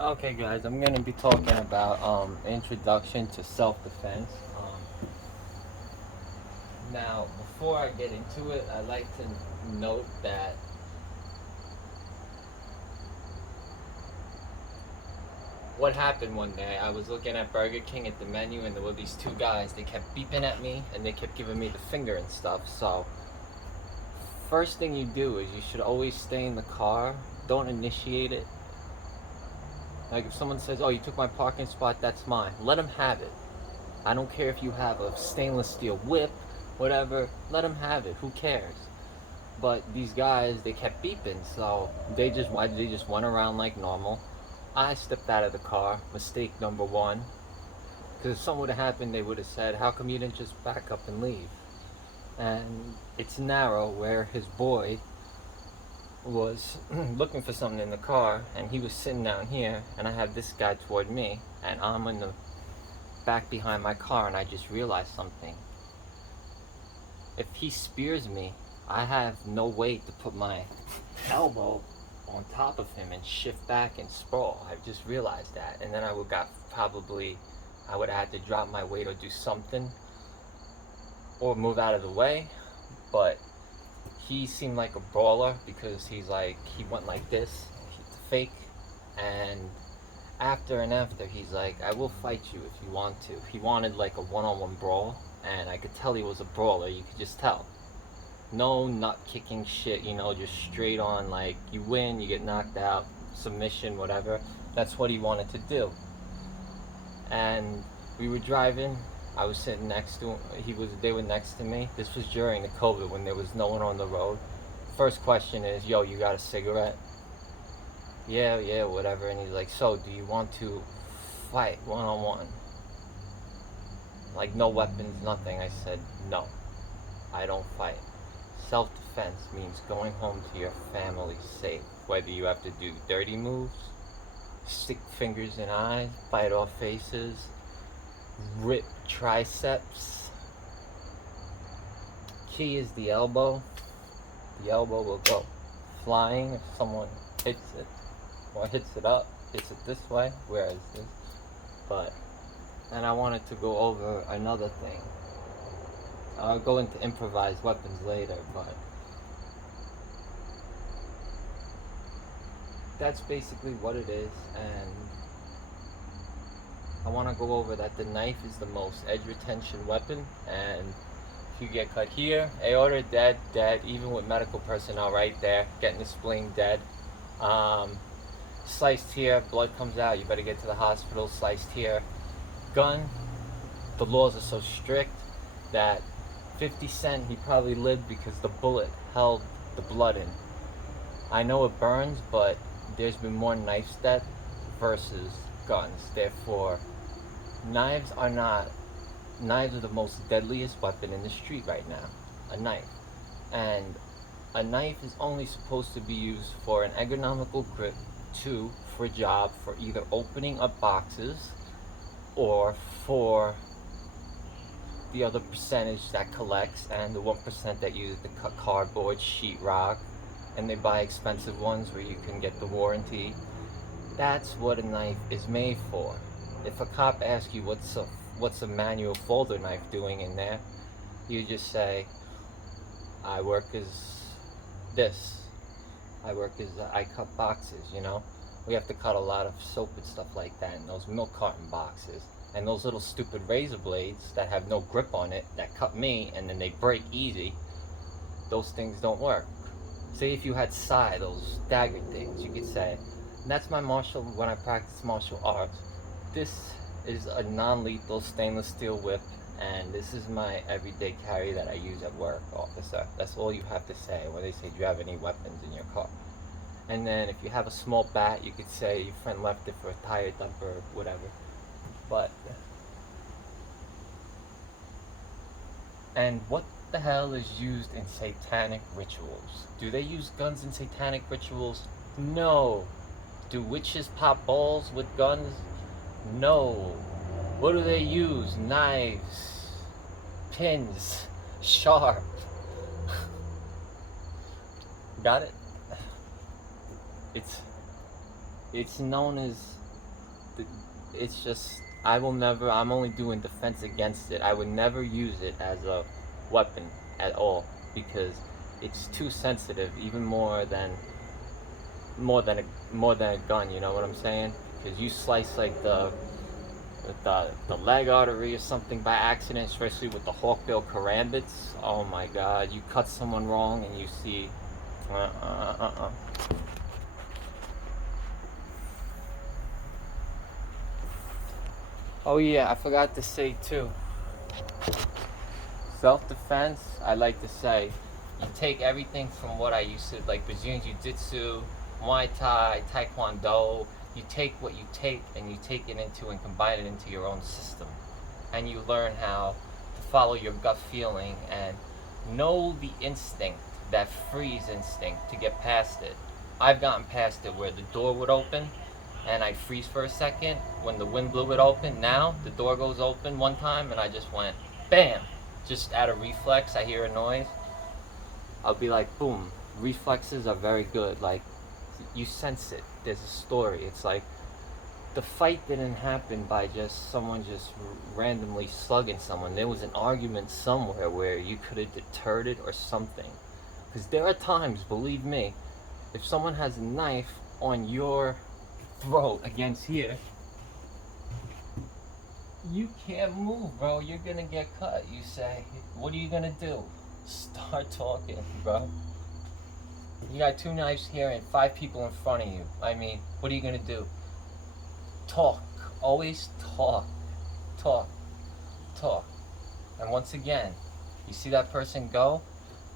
Okay, guys, I'm gonna be talking about introduction to self-defense. Now, before I get into it, I'd like to note that what happened one day, I was looking at Burger King at the menu, and there were these two guys. They kept beeping at me, and they kept giving me the finger and stuff. So, first thing you do is you should always stay in the car. Don't initiate it. Like if someone says, "Oh, you took my parking spot, that's mine," let them have it. I don't care if you have a stainless steel whip, whatever, let them have it. Who cares? But these guys, they kept beeping, so they just went around like normal. I stepped out of the car, mistake number one. Because if something would have happened, they would have said, "How come you didn't just back up and leave?" And it's narrow where his boy was looking for something in the car, and he was sitting down here, and I have this guy toward me, and I'm in the back behind my car, and I just realized something. If he spears me, I have no way to put my elbow on top of him and shift back and sprawl. I just realized that, and then I would have had to drop my weight or do something or move out of the way. But he seemed like a brawler because he went like this, fake, and after he's like, "I will fight you if you want to." He wanted like a one-on-one brawl, and I could tell he was a brawler. You could just tell. No nut kicking shit, just straight on, like you win, you get knocked out, submission, whatever. That's what he wanted to do. And we were driving. I was sitting next to him. They were next to me. This was during the COVID when there was no one on the road. First question is, "Yo, you got a cigarette?" "Yeah, yeah, whatever." And he's like, "So, do you want to fight one on one? Like, no weapons, nothing." I said, "No, I don't fight. Self-defense means going home to your family safe. Whether you have to do dirty moves, stick fingers in eyes, bite off faces, rip triceps. Key is the elbow. The elbow will go flying if someone hits it, or hits it up, hits it this way, whereas this. But, and I wanted to go over another thing. I'll go into improvised weapons later, but that's basically what it is. And I want to go over that the knife is the most edge retention weapon, and if you get cut here, aorta dead, dead, even with medical personnel right there, getting the spleen dead. Sliced here, blood comes out, you better get to the hospital. Sliced here. Gun, the laws are so strict that 50 Cent, he probably lived because the bullet held the blood in. I know it burns, but there's been more knife death versus guns. Therefore, knives are not. Knives are the most deadliest weapon in the street right now. A knife. And a knife is only supposed to be used for an ergonomical grip, two, for a job, for either opening up boxes or for the other percentage that collects, and the 1% that use the cardboard, sheetrock, and they buy expensive ones where you can get the warranty. That's what a knife is made for. If a cop asks you what's a manual folder knife doing in there, you just say, "I work as this. I cut boxes. We have to cut a lot of soap and stuff like that in those milk carton boxes. And those little stupid razor blades that have no grip on it, that cut me and then they break easy, those things don't work." Say if you had those dagger things, you could say, "That's my when I practice martial arts. This is a non-lethal stainless steel whip, and this is my everyday carry that I use at work, officer." That's all you have to say when they say, "Do you have any weapons in your car?" And then if you have a small bat, you could say your friend left it for a tire dumper or whatever. But, and what the hell is used in satanic rituals? Do they use guns in satanic rituals? No. Do witches pop balls with guns? No. What do they use? Knives, pins, sharp. Got it? It's known as it's just, I will never, I'm only doing defense against it. I would never use it as a weapon at all, because it's too sensitive, even more than a gun, you know what I'm saying? Because you slice like the leg artery or something by accident, especially with the hawkbill karambits. Oh my god, you cut someone wrong and you see Oh yeah, I forgot to say too. Self-defense, I like to say, you take everything from what I used to, like Brazilian Jiu-Jitsu, Muay Thai, Taekwondo. You take what you take and you take it into and combine it into your own system. And you learn how to follow your gut feeling and know the instinct, that freeze instinct, to get past it. I've gotten past it where the door would open and I'd freeze for a second when the wind blew it open. Now the door goes open one time and I just went bam, just out of reflex. I hear a noise, I'll be like boom. Reflexes are very good, like you sense it, there's a story. It's like the fight didn't happen by just someone just randomly slugging someone. There was an argument somewhere where you could have deterred it or something. Because there are times, believe me, if someone has a knife on your throat against here, you can't move, bro. You're gonna get cut. You say, what are you gonna do? Start talking, bro. You got 2 knives here and 5 people in front of you. I mean, what are you gonna do? Talk. Always talk. Talk. Talk. And once again, you see that person go,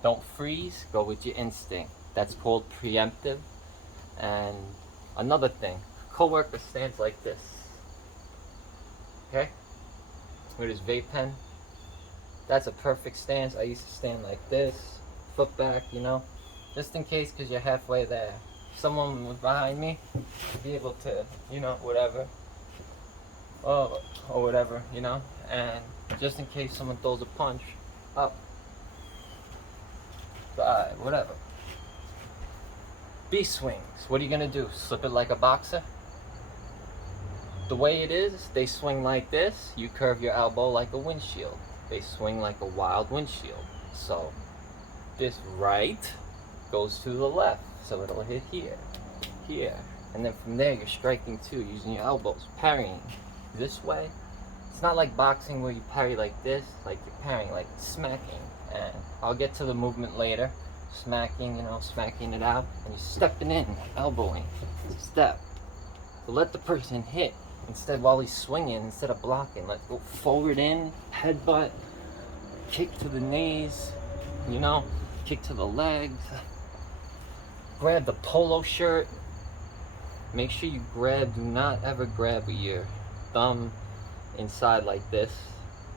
don't freeze, go with your instinct. That's called preemptive. And another thing, coworker stands like this. Okay? With his vape pen. That's a perfect stance. I used to stand like this, foot back, you know, just in case, because you're halfway there. If someone was behind me, be able to, you know, whatever. Or whatever, you know, and just in case someone throws a punch, up, whatever. B swings, what are you gonna do? Slip it like a boxer? The way it is, they swing like this, you curve your elbow like a windshield. They swing like a wild windshield. So this right goes to the left, so it'll hit here, here, and then from there you're striking too, using your elbows, parrying this way. It's not like boxing where you parry like this, like you're parrying, like smacking. And I'll get to the movement later. Smacking, you know, smacking it out, and you're stepping in, elbowing, step. So let the person hit. Instead, while he's swinging, instead of blocking, let's go forward in, headbutt, kick to the knees, you know, kick to the legs. Grab the polo shirt. Make sure you grab, do not ever grab with your thumb inside like this,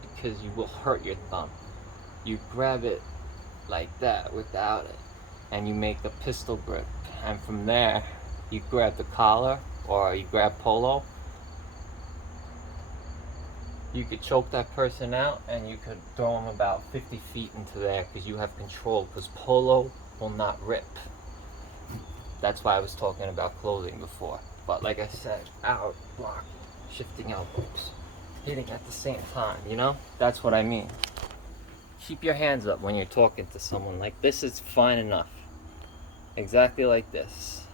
because you will hurt your thumb. You grab it like that without it, and you make the pistol grip. And from there, you grab the collar, or you grab polo. You could choke that person out, and you could throw them about 50 feet into there, because you have control, because polo will not rip. That's why I was talking about clothing before. But like I said, out, blocking, shifting elbows, hitting at the same time, you know? That's what I mean. Keep your hands up when you're talking to someone. Like this is fine enough. Exactly like this.